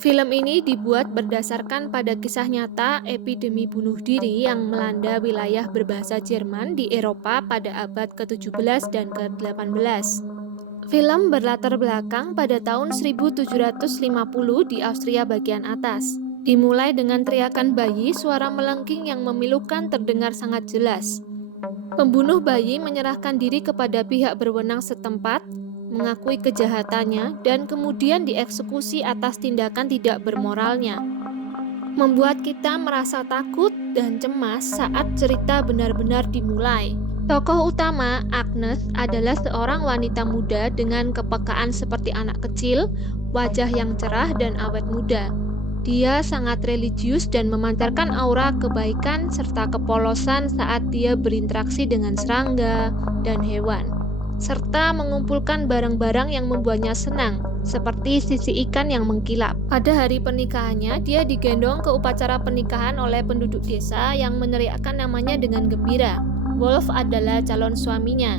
Film ini dibuat berdasarkan pada kisah nyata epidemi bunuh diri yang melanda wilayah berbahasa Jerman di Eropa pada abad ke-17 dan ke-18. Film berlatar belakang pada tahun 1750 di Austria bagian atas. Dimulai dengan teriakan bayi, suara melengking yang memilukan terdengar sangat jelas. Pembunuh bayi menyerahkan diri kepada pihak berwenang setempat, mengakui kejahatannya, dan kemudian dieksekusi atas tindakan tidak bermoralnya. Membuat kita merasa takut dan cemas saat cerita benar-benar dimulai. Tokoh utama, Agnes, adalah seorang wanita muda dengan kepekaan seperti anak kecil, wajah yang cerah dan awet muda. Dia sangat religius dan memancarkan aura kebaikan serta kepolosan saat dia berinteraksi dengan serangga dan hewan, serta mengumpulkan barang-barang yang membuatnya senang, seperti sisi ikan yang mengkilap. Pada hari pernikahannya, dia digendong ke upacara pernikahan oleh penduduk desa yang meneriakkan namanya dengan gembira. Wolf adalah calon suaminya,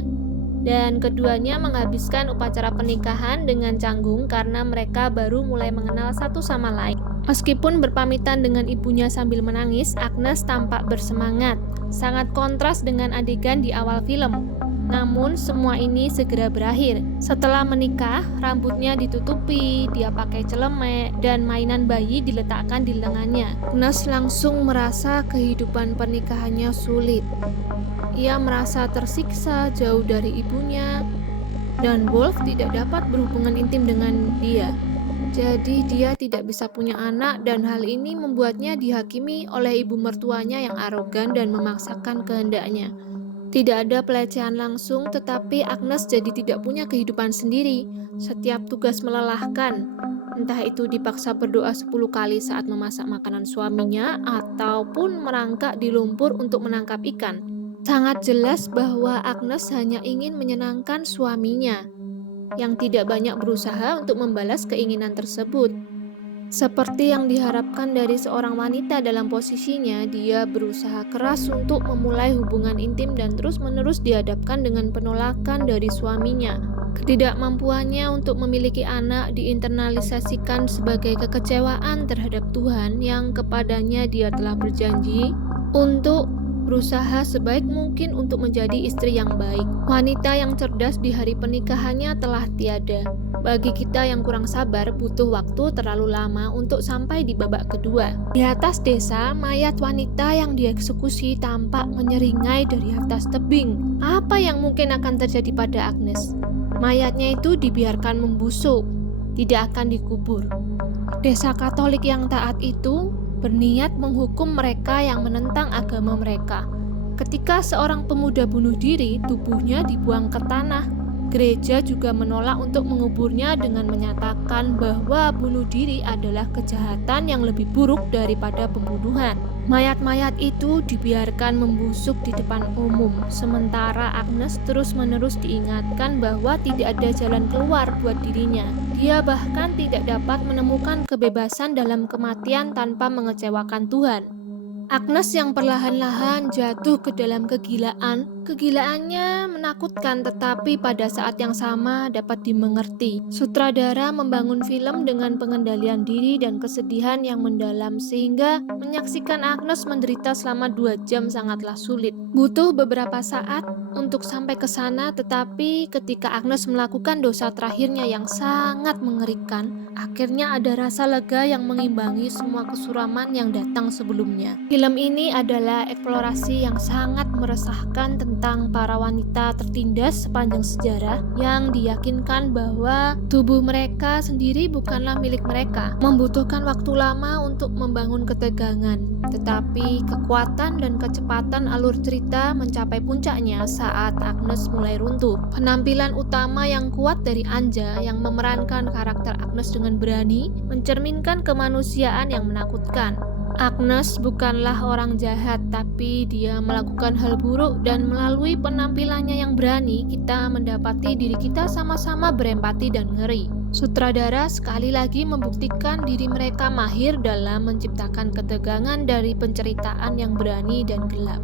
dan keduanya menghabiskan upacara pernikahan dengan canggung karena mereka baru mulai mengenal satu sama lain. Meskipun berpamitan dengan ibunya sambil menangis, Agnes tampak bersemangat, sangat kontras dengan adegan di awal film. Namun semua ini segera berakhir. Setelah menikah, rambutnya ditutupi, dia pakai celemek, dan mainan bayi diletakkan di lengannya. Agnes langsung merasa kehidupan pernikahannya sulit. Ia merasa tersiksa jauh dari ibunya, dan Wolf tidak dapat berhubungan intim dengan dia. Jadi dia tidak bisa punya anak, dan hal ini membuatnya dihakimi oleh ibu mertuanya yang arogan dan memaksakan kehendaknya. Tidak ada pelecehan langsung, tetapi Agnes jadi tidak punya kehidupan sendiri. Setiap tugas melelahkan, entah itu dipaksa berdoa 10 kali saat memasak makanan suaminya, ataupun merangkak di lumpur untuk menangkap ikan. Sangat jelas bahwa Agnes hanya ingin menyenangkan suaminya, yang tidak banyak berusaha untuk membalas keinginan tersebut. Seperti yang diharapkan dari seorang wanita dalam posisinya, dia berusaha keras untuk memulai hubungan intim dan terus-menerus dihadapkan dengan penolakan dari suaminya. Ketidakmampuannya untuk memiliki anak diinternalisasikan sebagai kekecewaan terhadap Tuhan yang kepadanya dia telah berjanji untuk berusaha sebaik mungkin untuk menjadi istri yang baik. Wanita yang cerdas di hari pernikahannya telah tiada. Bagi kita yang kurang sabar, butuh waktu terlalu lama untuk sampai di babak kedua. Di atas desa, mayat wanita yang dieksekusi tampak menyeringai dari atas tebing. Apa yang mungkin akan terjadi pada Agnes? Mayatnya itu dibiarkan membusuk, tidak akan dikubur. Desa Katolik yang taat itu berniat menghukum mereka yang menentang agama mereka. Ketika seorang pemuda bunuh diri, tubuhnya dibuang ke tanah. Gereja juga menolak untuk menguburnya dengan menyatakan bahwa bunuh diri adalah kejahatan yang lebih buruk daripada pembunuhan. Mayat-mayat itu dibiarkan membusuk di depan umum, sementara Agnes terus-menerus diingatkan bahwa tidak ada jalan keluar buat dirinya. Dia bahkan tidak dapat menemukan kebebasan dalam kematian tanpa mengecewakan Tuhan. Agnes yang perlahan-lahan jatuh ke dalam kegilaan. Kegilaannya menakutkan, tetapi pada saat yang sama dapat dimengerti. Sutradara membangun film dengan pengendalian diri dan kesedihan yang mendalam, sehingga menyaksikan Agnes menderita selama 2 jam sangatlah sulit. Butuh beberapa saat untuk sampai ke sana, tetapi ketika Agnes melakukan dosa terakhirnya yang sangat mengerikan, akhirnya ada rasa lega yang mengimbangi semua kesuraman yang datang sebelumnya. Film ini adalah eksplorasi yang sangat meresahkan tentang para wanita tertindas sepanjang sejarah yang diyakinkan bahwa tubuh mereka sendiri bukanlah milik mereka. Membutuhkan waktu lama untuk membangun ketegangan, tetapi kekuatan dan kecepatan alur cerita mencapai puncaknya saat Agnes mulai runtuh. Penampilan utama yang kuat dari Anja yang memerankan karakter Agnes dengan berani mencerminkan kemanusiaan yang menakutkan. Agnes bukanlah orang jahat, tapi dia melakukan hal buruk, dan melalui penampilannya yang berani, kita mendapati diri kita sama-sama berempati dan ngeri. Sutradara sekali lagi membuktikan diri mereka mahir dalam menciptakan ketegangan dari penceritaan yang berani dan gelap.